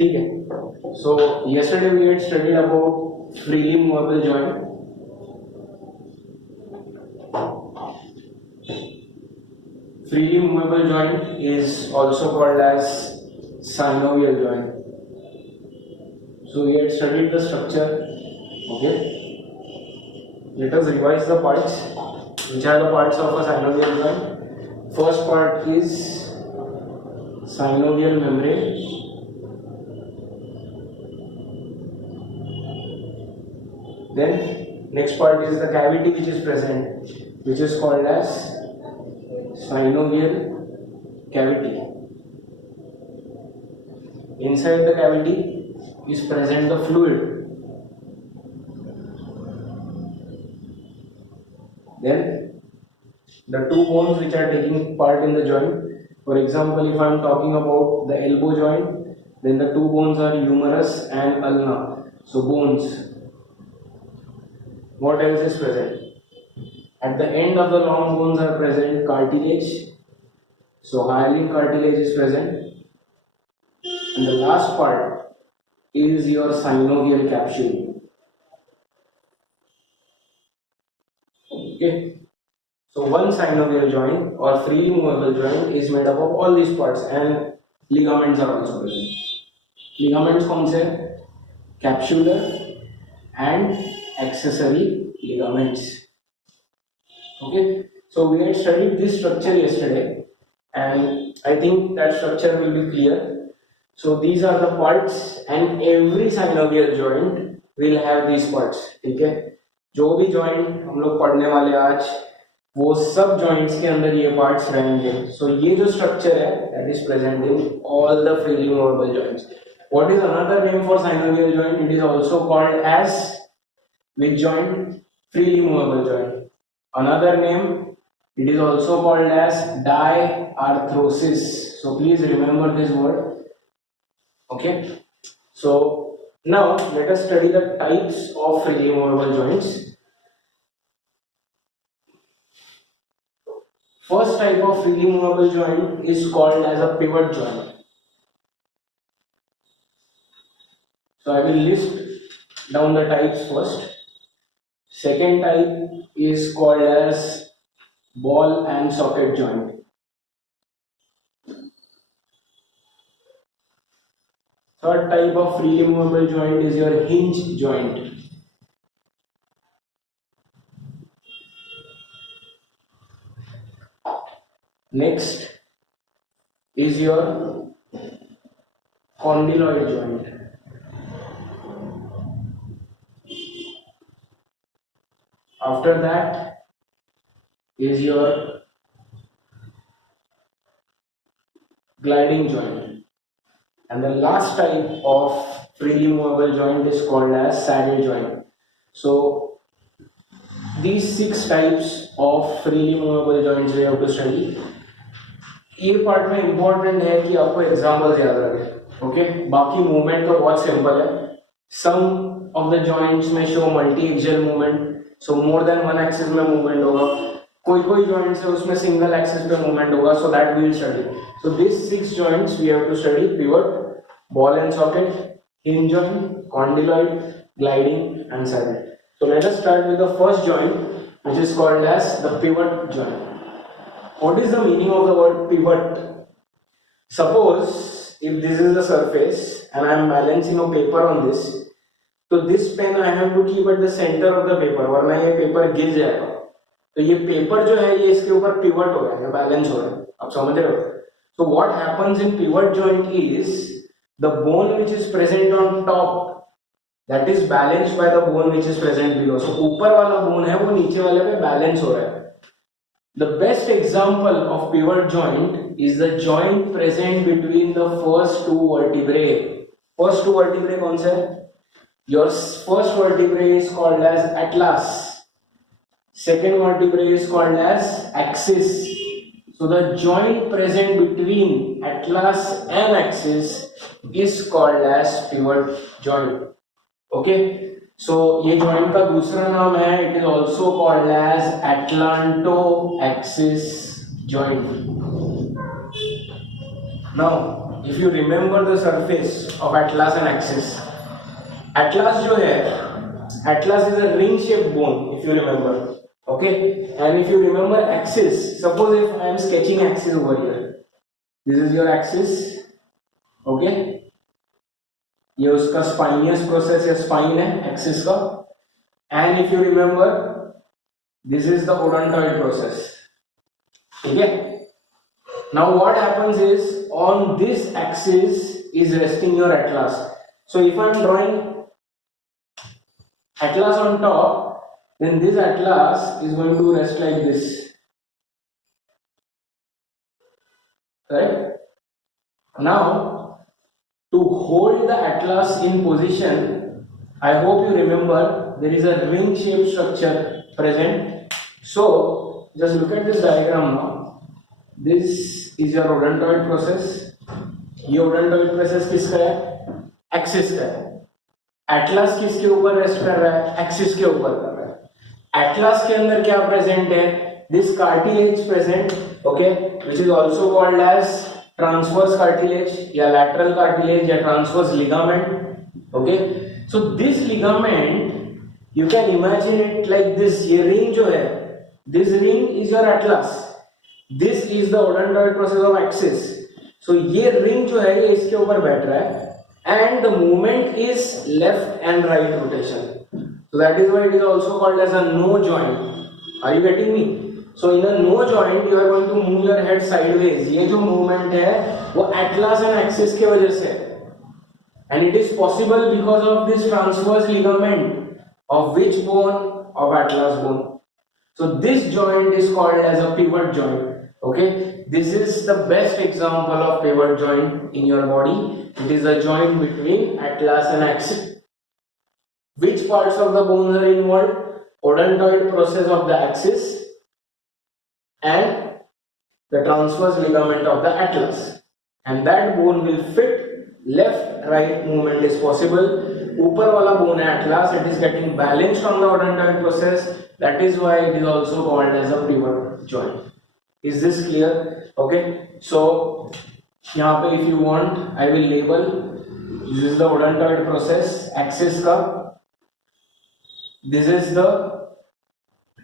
ठीक है. So yesterday we had studied about freely movable joint. Freely movable joint is also called as synovial joint. So we had studied the structure. Okay. Let us revise the parts. Which are the parts of a synovial joint? First part is synovial membrane. Then next part is the cavity which is present, which is called as synovial cavity. Inside the cavity is present the fluid. Then the two bones which are taking part in the joint. For example, if I am talking about the elbow joint, then the two bones are humerus and ulna. So bones. What else is present? At the end of the long bones are present cartilage. So hyaline cartilage is present. And the last part is your synovial capsule. Okay. So one synovial joint or freely movable joint is made up of all these parts, and ligaments are also present. Ligaments कौन से? Capsular and accessory ligaments. Okay. So we had studied this structure yesterday, and I think that structure will be clear. So these are the parts, and every synovial joint will have these parts. ठीक है. जो भी joint हम लोग पढ़ने वाले आज, वो सब joints के अंदर ये parts रहेंगे. So ये जो structure है, that is present in all the freely movable joints. What is another name for synovial joint? It is also called as which joint? Freely movable joint. Another name, it is also called as diarthrosis. So please remember this word. Okay. So now let us study the types of freely movable joints. First type of freely movable joint is called as a pivot joint. So I will list down the types first. Second type is called as ball and socket joint. Third type of freely movable joint is your hinge joint. Next is your condyloid joint. After that is your gliding joint. And the last type of freely movable joint is called as saddle joint. So these 6 types of freely movable joints we have to study. ये part में important है कि आपको examples याद रखें. Okay. बाकी movement तो बहुत सिंपल है. सम ऑफ द जॉइंट्स में शो मल्टी एक्सियल मूवमेंट. सो मोर देन वन एक्सिस में मूवमेंट होगा. कोई जॉइंट्स है उसमें सिंगल एक्सिस पे मूवमेंट होगा. So that we will study. So this 6 joints we have to study: pivot, ball and socket, hinge joint, condyloid, gliding and saddle. So let us start with the first joint, which is called as the pivot joint. What is the meaning of the word pivot? Suppose if this is the surface and I am balancing a paper on this, so this pen I have to keep at the center of the paper, वरना ये paper गिर जाएगा. तो ये paper जो है ये इसके ऊपर पिवट हो रहा है, बैलेंस हो रहा है. आप समझ रहे हो? So what happens in pivot joint is the bone which is present on top, that is balanced by the bone which is present below. So ऊपर वाला bone है वो नीचे वाले पे balance हो रहा है. The best example of pivot joint is the joint present between the first 2 vertebrae. First 2 vertebrae कौन से? Your first vertebrae is called as atlas. Second vertebrae is called as axis. So the joint present between atlas and axis is called as pivot joint. Okay. So ये joint का दूसरा नाम है. It is also called as atlanto-axis joint. Now if you remember the surface of atlas and axis, atlas जो है, atlas is a ring shaped bone if you remember, okay, and if you remember axis, suppose if I am sketching axis over here, this is your axis, okay, ये उसका spinous process या spine है axis का, and if you remember this is the odontoid process, okay. Now what happens is on this axis is resting your atlas. So if I am drawing atlas on top, then this atlas is going to rest like this, correct? Now to hold the atlas in position, I hope you remember there is a ring shaped structure present. So just look at this diagram now. This is your odontoid process. ये odontoid process किसका है? Axis का है. Atlas किसके ऊपर rest कर रहा है? Axis के ऊपर कर रहा है. Atlas के अंदर क्या present है? This cartilage present, okay, which is also called as transverse cartilage या lateral cartilage या transverse ligament, okay. So this ligament, you can imagine it like this. ये ring जो है, this ring is your atlas. This is the odontoid process of axis. So ये ring जो है ये इसके ऊपर बैठ रहा है and the movement is left and right rotation. So that is why it is also called as a no joint. Are you getting me? So in a no joint you are going to move your head sideways. ये जो movement है वो atlas and axis के वजह से है. And it is possible because of this transverse ligament of which bone? Of atlas bone. So this joint is called as a pivot joint. Okay, this is the best example of pivot joint in your body. It is a joint between atlas and axis. Which parts of the bones are involved? Odontoid process of the axis and the transverse ligament of the atlas. And that bone will fit, left right movement is possible. ऊपर वाला bone है atlas, it is getting balanced on the odontoid process. That is why it is also called as a pivot joint. Is this clear? Okay, so यहाँ पे if you want I will label. This is the odontoid process, axis का. This is the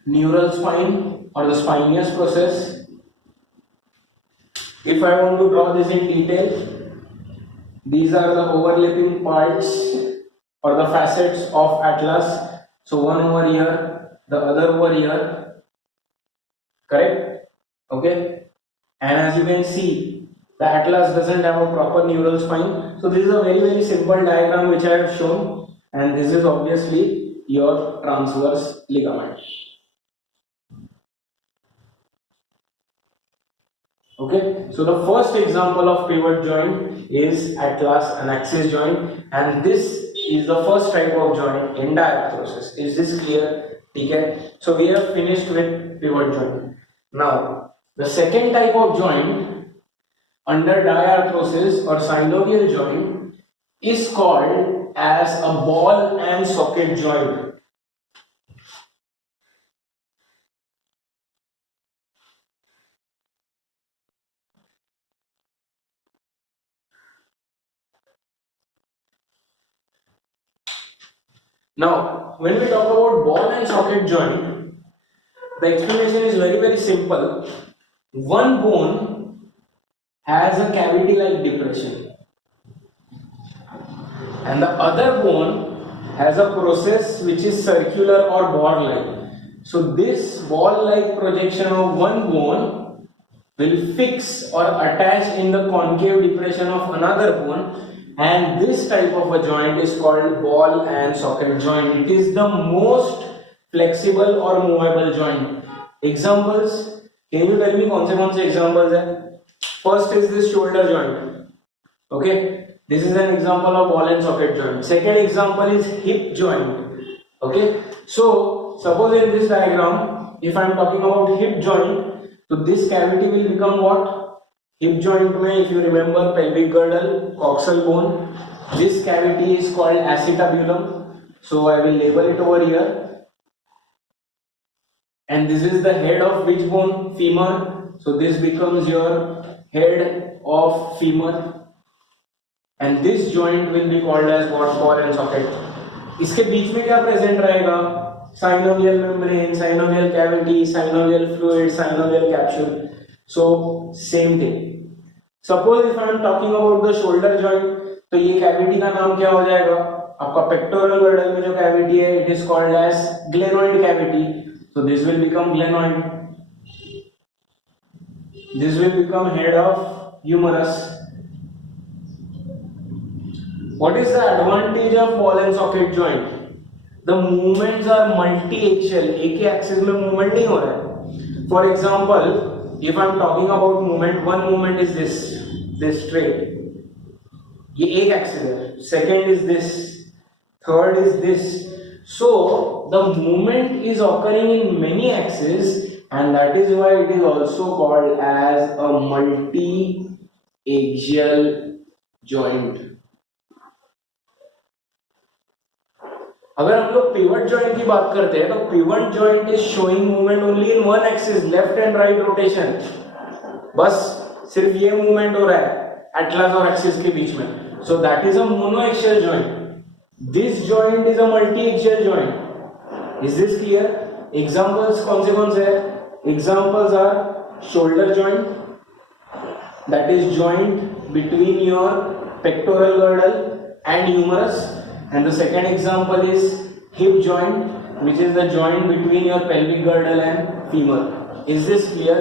neural spine or the spinous process. If I want to draw this in detail, these are the overlapping parts or the facets of atlas. So one over here, the other over here, correct? Okay, and as you can see, the atlas doesn't have a proper neural spine. So this is a very simple diagram which I have shown, and this is obviously your transverse ligament. Okay, so the first example of pivot joint is atlas and axis joint, and this is the first type of joint in diarthrosis. Is this clear? Okay, so we have finished with pivot joint. Now the second type of joint under diarthrosis or synovial joint is called as a ball and socket joint. Now, when we talk about ball and socket joint, the explanation is very simple. One bone has a cavity-like depression, and the other bone has a process which is circular or ball-like. So this ball-like projection of one bone will fix or attach in the concave depression of another bone. And this type of a joint is called ball and socket joint. It is the most flexible or movable joint. Examples, can you tell me कौन से examples है? First is this shoulder joint. Okay, this is an example of ball and socket joint. Second example is hip joint. Okay, so suppose in this diagram, if I am talking about hip joint, so this cavity will become what? Hip joint में, if you remember, pelvic girdle, coxal bone. This cavity is called acetabulum. So I will label it over here. And this is the head of which bone? Femur. So this becomes your head of femur. and this joint will be called as what? Ball and socket. इसके बीच में क्या present रहेगा? Synovial membrane, synovial cavity, synovial fluid, synovial capsule. So same thing. Suppose if I am talking about the shoulder joint, तो ये cavity का नाम क्या हो जाएगा? आपका pectoral girdle में जो cavity है, it is called as glenoid cavity. So this will become glenoid. This will become head of humerus. What is the advantage of ball and socket joint? The movements are multi-axial. एक ही axis में movement नहीं हो रहा है. For example, if I am talking about movement, one movement is this straight. ये एक axis है. Second is this. Third is this. So the movement is occurring in many axes, and that is why it is also called as a multi-axial joint. अगर हम लोग pivot joint की बात करते हैं तो pivot joint is showing movement only in one axis, left and right rotation. बस सिर्फ ये मूवमेंट हो रहा है एटलस और एक्सिस के बीच में. So that is a monoaxial joint. This joint is a multiaxial joint. Is this clear? Examples कौन से हैं? Examples are shoulder joint, that is joint between your pectoral girdle and humerus. And the second example is hip joint, which is the joint between your pelvic girdle and femur. Is this clear?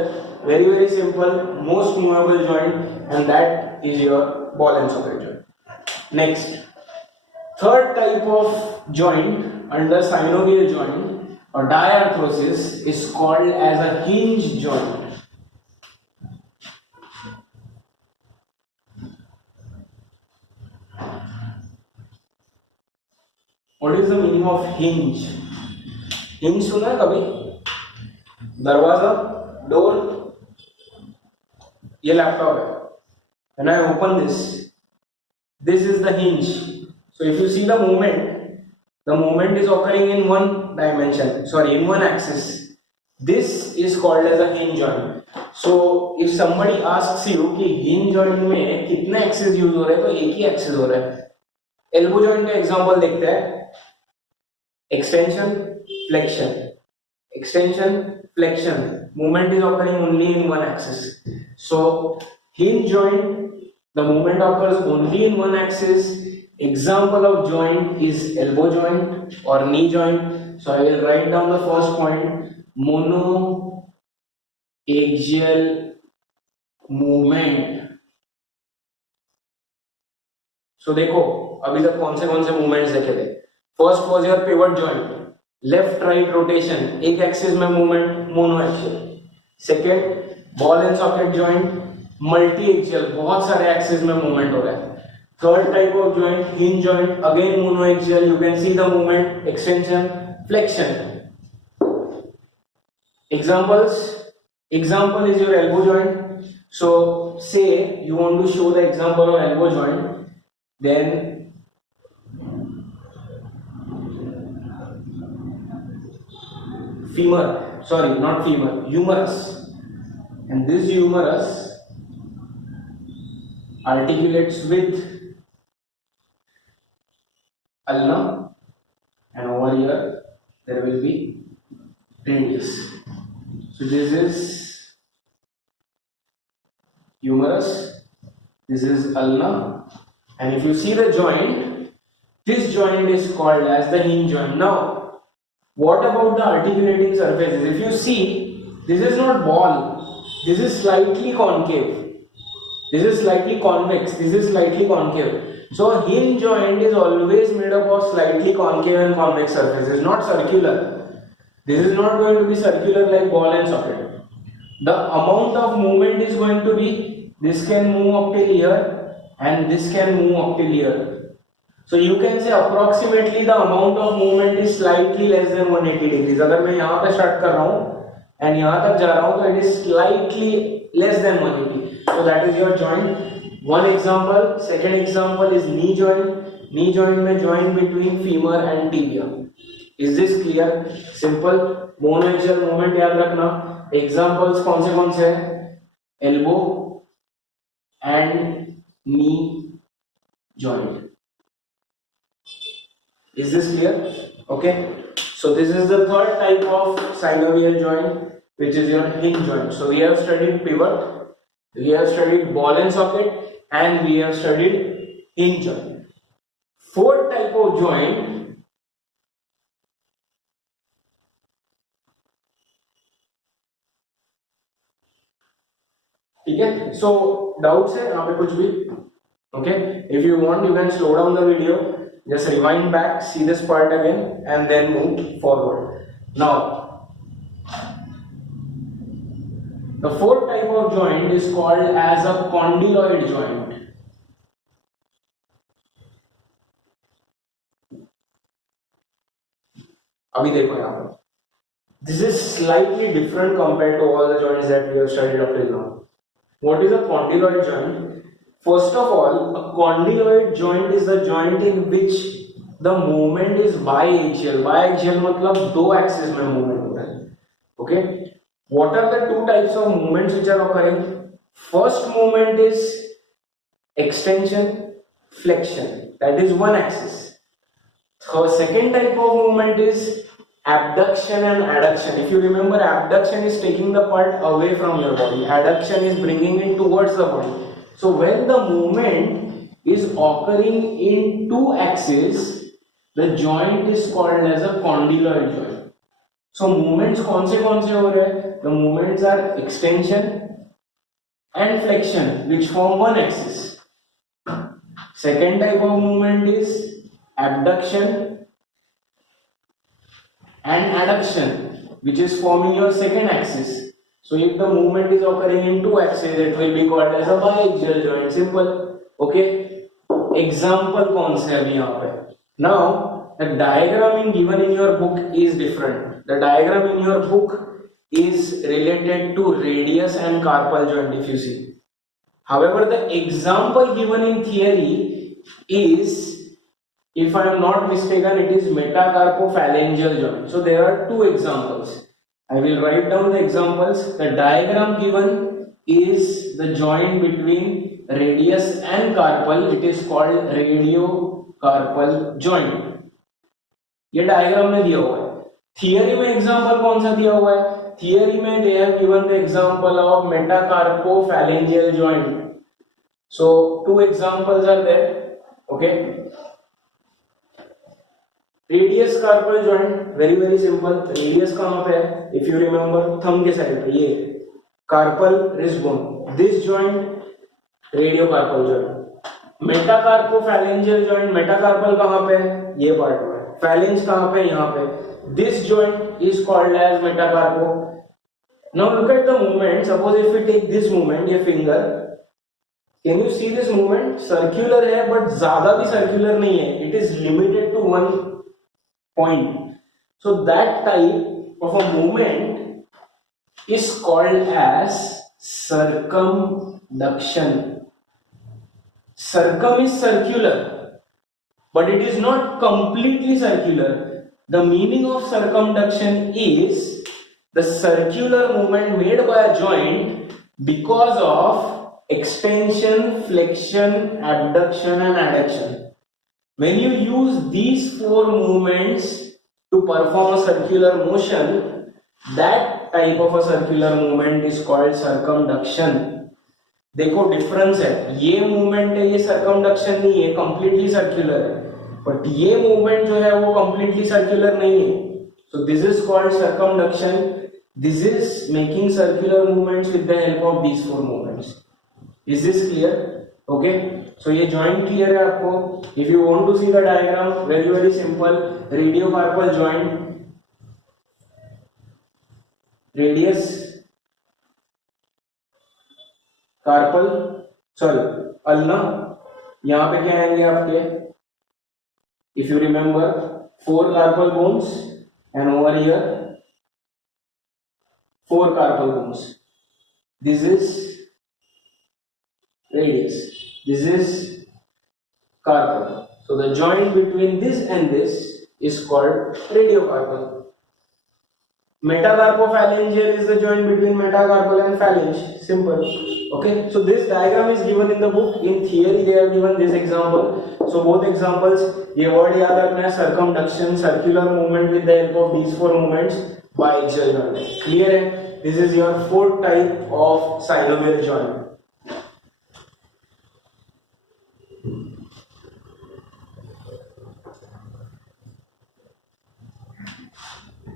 Very very simple, most movable joint, and that is your ball and socket joint. Next, third type of joint under synovial joint or diarthrosis is called as a hinge joint. What is the meaning of hinge? Hinge सुना है कभी? दरवाजा, door. ये laptop है. When I open this is the hinge. So if you see the movement is occurring in one dimension. Sorry, in one axis. This is called as a hinge joint. So if somebody asks you कि hinge joint में कितने axis use हो रहे हैं, तो एक ही axis हो रहा है. एल्बो जॉइंट का एग्जांपल देखते हैं. Extension, flexion, extension, flexion. Movement is occurring only in one axis. So hinge joint, the movement occurs only in one axis. Example of joint is elbow joint or knee joint. So I will write down the first point: monoaxial movement. So देखो अभी तक कौन से movements देखे थे. First was your pivot joint, left right rotation, एक axis में movement, monoaxial. Second, ball and socket joint, multi-axial, बहुत सारे axis में movement हो रहा है. Third type of joint, hinge joint, again monoaxial. You can see the movement, extension, flexion. Example is your elbow joint. So say you want to show the example of elbow joint, then humerus, and this humerus articulates with ulna, and over here there will be radius. So this is humerus, this is ulna, and if you see the joint, this joint is called as the hinge joint. Now what about the articulating surfaces? If you see, this is not ball, this is slightly concave, this is slightly convex, this is slightly concave. So hinge joint is always made up of slightly concave and convex surfaces, not circular. This is not going to be circular like ball and socket. The amount of movement is going to be, this can move up till here and this can move up till here. So you can say approximately the amount of movement is slightly less than 180 degrees. अगर मैं यहाँ पे start कर रहा हूँ and यहाँ तक जा रहा हूँ, तो it is slightly less than 180. So that is your joint. One example. Second example is knee joint. Knee joint में joint between femur and tibia. Is this clear? Simple. Monoaxial movement याद रखना. Examples कौन से हैं? Elbow and knee joint. Is this clear? Okay. So this is the third type of synovial joint, which is your hinge joint. So we have studied pivot, we have studied ball and socket, and we have studied hinge joint. Fourth type of joint ठीक है. So doubts है यहाँ पे कुछ भी? Okay. If you want, you can slow down the video. Just rewind back, see this part again, and then move forward. Now, the fourth type of joint is called as a condyloid joint. अभी देखो यहाँ पर. This is slightly different compared to all the joints that we have studied up till now. What is a condyloid joint? First of all, a condyloid joint is the joint in which the movement is biaxial. Biaxial मतलब दो axis में movement होता है. Okay. What are the two types of movements which are occurring? First movement is extension, flexion. That is one axis. So second type of movement is abduction and adduction. If you remember, abduction is taking the part away from your body. Adduction is bringing it towards the body. So when the movement is occurring in two axes, the joint is called as a condyloid joint. So movements कौन से हो रहे हैं? The movements are extension and flexion, which form one axis. Second type of movement is abduction and adduction, which is forming your second axis. So if the movement is occurring in two axes, it will be called as a biaxial joint. Simple. Okay. Example कौन से अभी यहाँ पे? Now the diagram given in your book is different. The diagram in your book is related to radius and carpal joint, if you see. However, the example given in theory is, if I am not mistaken, it is metacarpophalangeal joint. So there are two examples. I will write down the examples. The diagram given is the joint between radius and carpal. It is called radiocarpal joint. ये diagram में दिया हुआ है. Theory में example कौन सा दिया हुआ है? थियरी में they have given the example of metacarpophalangeal joint. So two examples are there. Okay. Radius carpal joint, very simple. Radius कहां पे है? इफ यू रिमेंबर, थंब के साइड पे, ये carpal wrist bone. This joint radio carpal joint. Metacarpophalangeal joint, metacarpal कहां पे है? ये पार्ट में. फैलेंज कहां पे? यहां पे. This joint is called as metacarpo. Now look at the movement. Suppose if we take this movement, ये finger, can you see this movement? Circular है, बट ज्यादा भी सर्कुलर नहीं है. It is limited to one point. So that type of a movement is called as circumduction. Circum is circular, but it is not completely circular. The meaning of circumduction is the circular movement made by a joint because of extension, flexion, abduction and adduction. When you use these four movements to perform a circular motion, that type of a circular movement is called circumduction. देखो difference है. ये movement है, ये circumduction नहीं है, completely circular है. But ये movement जो है वो completely circular नहीं है. So this is called circumduction. This is making circular movements with the help of these four movements. Is this clear? Okay. So ये joint clear है आपको. If you want to see the diagram, very simple. Radiocarpal joint, radius, carpal, sorry, ulna. यहाँ पे क्या आएंगे आपके? If you remember, 4 carpal bones, and over here 4 carpal bones. This is radius. This is carpal. So the joint between this and this is called radiocarpal. Metacarpophalangeal is the joint between metacarpal and phalange. Simple. Okay. So this diagram is given in the book. In theory, they have given this example. So both examples, ये word याद रखना है, circumduction, circular movement with the help of these four movements by axial joint. Clear है? This is your fourth type of synovial joint.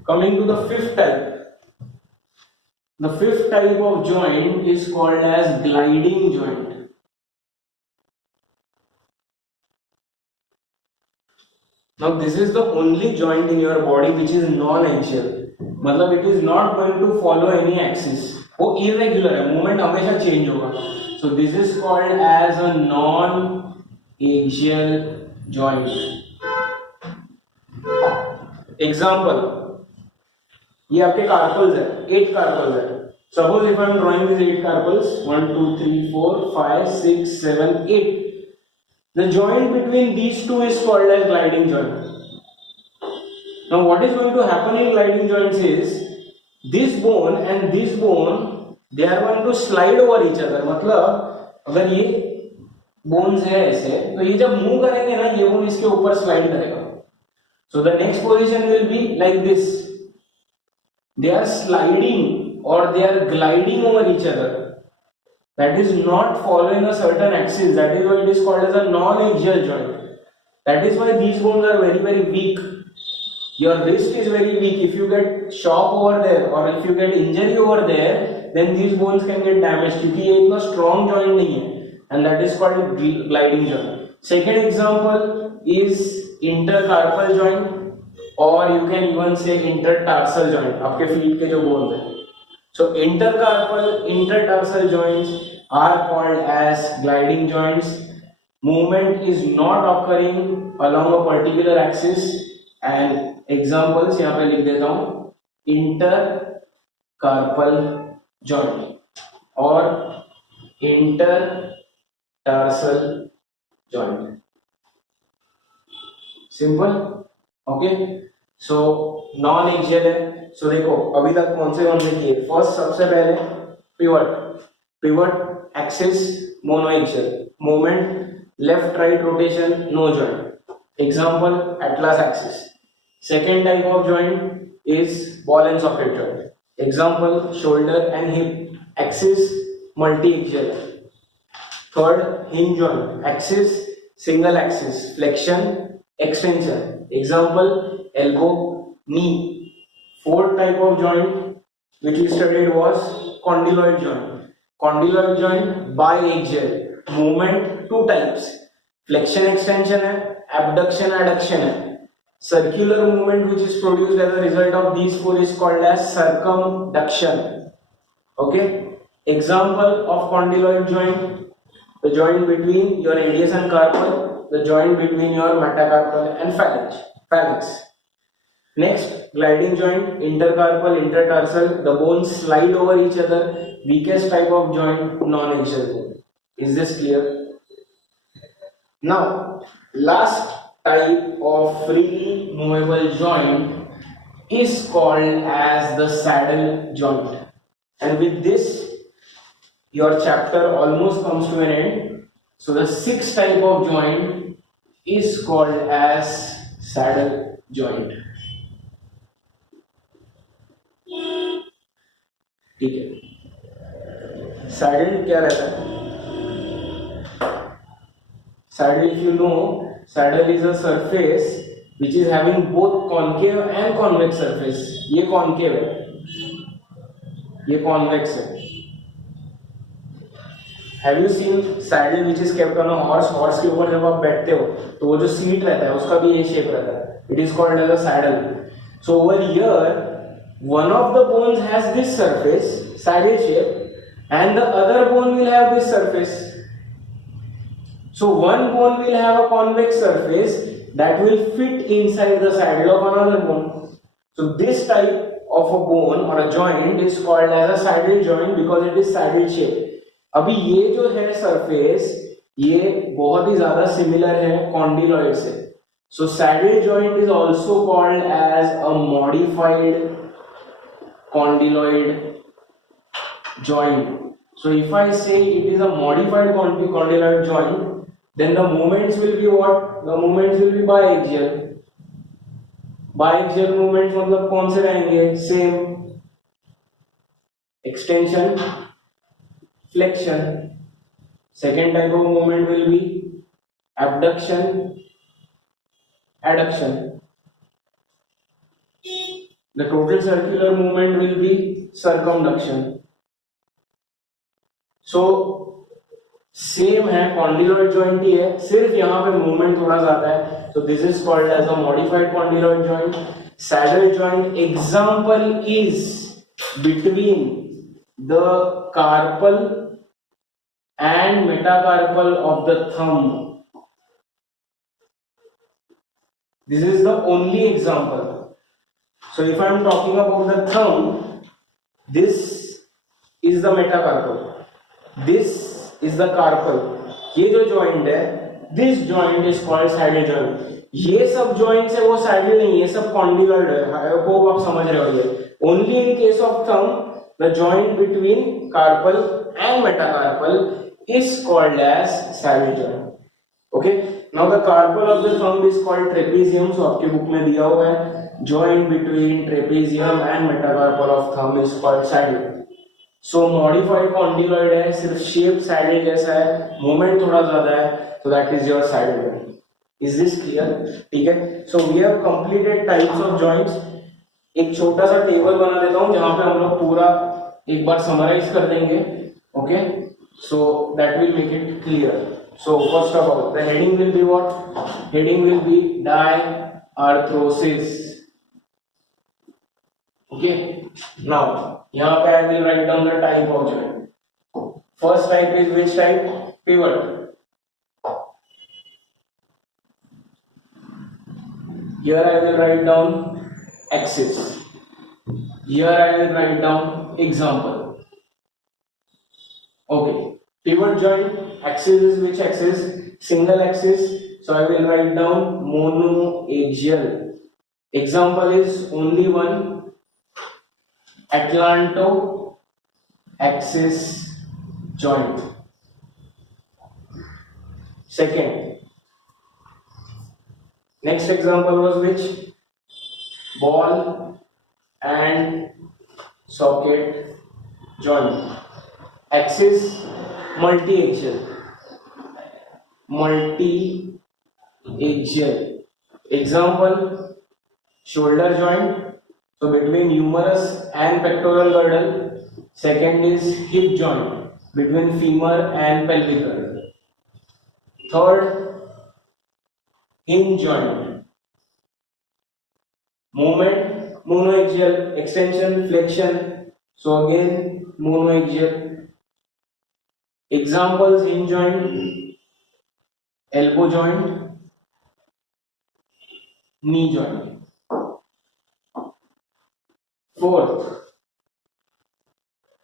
Coming to the fifth type. The fifth type of joint is called as gliding joint. Now this is the only joint in your body which is non-axial. मतलब it is not going to follow any axis. वो irregular है, movement हमेशा change होगा. So this is called as a non-axial joint. Example. ये आपके carpals है, 8 carpals है. Suppose if I am drawing these 8 carpals, 1, 2, 3, 4, 5, 6, 7, 8. The joint between these two is called as gliding joint. Now what is going to happen in gliding joints is this bone and this bone, they are going to slide over each other. मतलब अगर ये bones है ऐसे, तो ये जब move करेंगे ना, ये bone इसके ऊपर slide करेगा. So the next position will be like this. They are sliding or they are gliding over each other. That is not following a certain axis. That is why it is called as a non-axial joint. That is why these bones are very, very weak. Your wrist is very weak. If you get shock over there or if you get injury over there, then these bones can get damaged. क्योंकि ये इतना strong joint नहीं है, and that is called gliding joint. Second example is intercarpal joint. और you can even say intertarsal joint, आपके feet के जो bones हैं. So intertarsal joints are called as gliding joints. Movement is not occurring along a particular axis. And examples यहाँ पे लिख देता हूँ. Intercarpal joint और intertarsal joint. Simple. Okay. So non-axial है. So देखो अभी तक कौन से किए. फर्स्ट सबसे पहले pivot axis monoaxial, movement left right rotation, no joint. Example atlas axis. Second type of joint is ball and socket joint. Example shoulder and hip axis multi axial. Third hinge joint axis single axis flexion extension. Example elbow, knee. Fourth type of joint which we studied was condyloid joint. Condyloid joint biaxial. Movement two types. Flexion extension है, abduction adduction है. Circular movement which is produced as a result of these four is called as circumduction. Okay. Example of condyloid joint: the joint between your radius and carpal, the joint between your metacarpal and phalanx. Next, gliding joint, intercarpal, intertarsal. The bones slide over each other. Weakest type of joint, non-axial bone. Is this clear? Now, last type of freely movable joint is called as the saddle joint. And with this, your chapter almost comes to an end. So the sixth type of joint is called as saddle joint. ठीक है. Saddle क्या रहता है? Saddle, if you know, saddle is a surface which is having both concave and convex surface. ये concave है, ये convex है. Have you seen saddle which is kept on a horse? Horse के ऊपर जब आप बैठते हो तो वो जो सीट रहता है उसका भी ये शेप रहता है. It is called as a saddle. So over here, one of the bones has this surface, saddle shape, and the other bone will have this surface. So one bone will have a convex surface that will fit inside the saddle of another bone. So this type of a bone or a joint is called as a saddle joint because it is saddle shape. अभी ये जो है surface, ये बहुत ही ज्यादा similar है condyloid से. So saddle joint is also called as a modified condyloid joint. So if I say it is a modified condyloid joint, then the movements will be what? The movements will be biaxial. Biaxial movements मतलब कौन से रहेंगे? Same. Extension, flexion. Second type of movement will be abduction, adduction. The total circular movement will be circumduction. So same है, condyloid joint ही है, सिर्फ यहाँ पे movement थोड़ा ज्यादा है. So this is called as a modified condyloid joint. Saddle joint example is between the carpal and metacarpal of the thumb. This is the only example. So if I am talking about the thumb, this is the metacarpal, this is the carpal. ये जो joint है, this joint is called saddle joint. ये सब joints है वो saddle नहीं, ये सब condyloid है. I hope आप समझ रहे हो ये. Only in case of thumb, the joint between carpal and metacarpal is called as saddle joint. Okay. Now the carpal of the thumb is called trapezium. So आपके बुक में दिया हुआ है. Joint between trapezium and metacarpal of thumb is called saddle. So modified condyloid है, सिर्फ shape saddle जैसा है, movement थोड़ा ज़्यादा है, so that is your saddle joint. Is this clear? ठीक है. So we have completed types of joints. एक छोटा सा टेबल बना देता हूँ जहाँ पे हम लोग पूरा एक बार summarize कर देंगे. Okay? So that will make it clear. So first of all, the heading will be what? Heading will be diarthrosis. Okay. Now यहाँ पे I will write down the type of joint. First type is which type? Pivot. Here I will write down axis. Here I will write down example. Okay. Pivot joint. Axis is which axis? Single axis. So I will write down monoaxial. Example is only one. Atlanto axis joint. Second, next example was which? Ball and socket joint. Axis multi-axial. Example, shoulder joint. So between humerus and pectoral girdle. Second is hip joint, between femur and pelvic girdle. Third, hinge joint. Movement, monoaxial, extension, flexion. So again, monoaxial. Examples: hinge joint, elbow joint, knee joint. Fourth,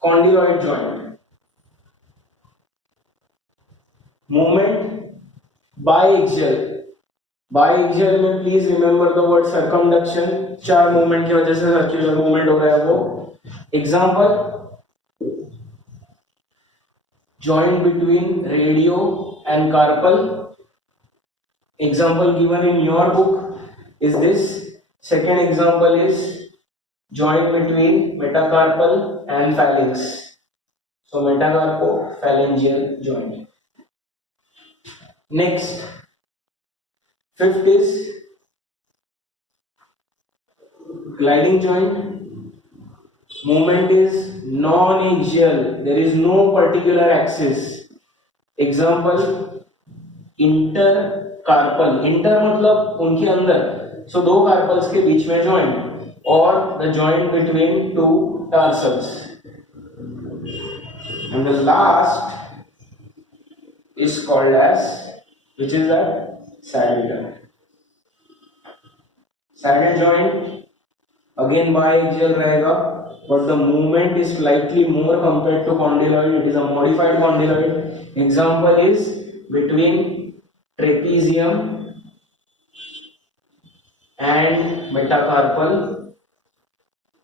condyloid joint. Movement biaxial. Biaxial में please remember the word circumduction. चार movement की वजह से circular movement हो रहा है वो. Example, joint between radio and carpal. Example given in your book is this. Second example is joint between metacarpal and phalanx. So metacarpophalangeal joint. Next, fifth is gliding joint. Movement is non-axial. There is no particular axis. Example, intercarpal. Inter मतलब उनके अंदर. So दो carpals के बीच में joint. Or the joint between two tarsals. And the last is called as, which is that? Saddle joint. Saddle joint again biaxial रहेगा, but the movement is slightly more compared to condyloid. It is a modified condyloid. Example is between trapezium and metacarpal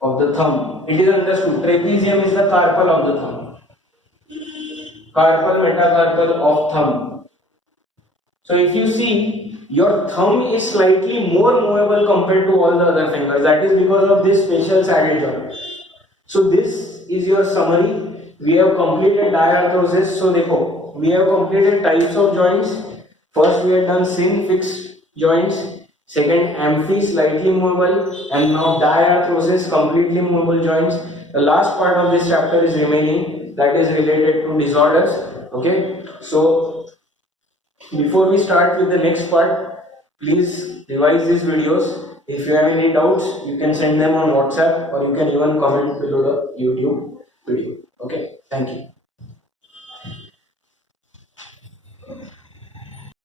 of the thumb. It is understood. Trapezium is the carpal of the thumb. Carpal, metacarpal of thumb. So if you see, your thumb is slightly more movable compared to all the other fingers. That is because of this special saddle joint. So this is your summary. We have completed diarthrosis. So देखो, we have completed types of joints. First we have done syn fixed joints. Second, amphi, slightly movable, and now diarthrosis, completely movable joints. The last part of this chapter is remaining, that is related to disorders. Okay, so before we start with the next part, please revise these videos. If you have any doubts, you can send them on WhatsApp, or you can even comment below the YouTube video. Okay, thank you.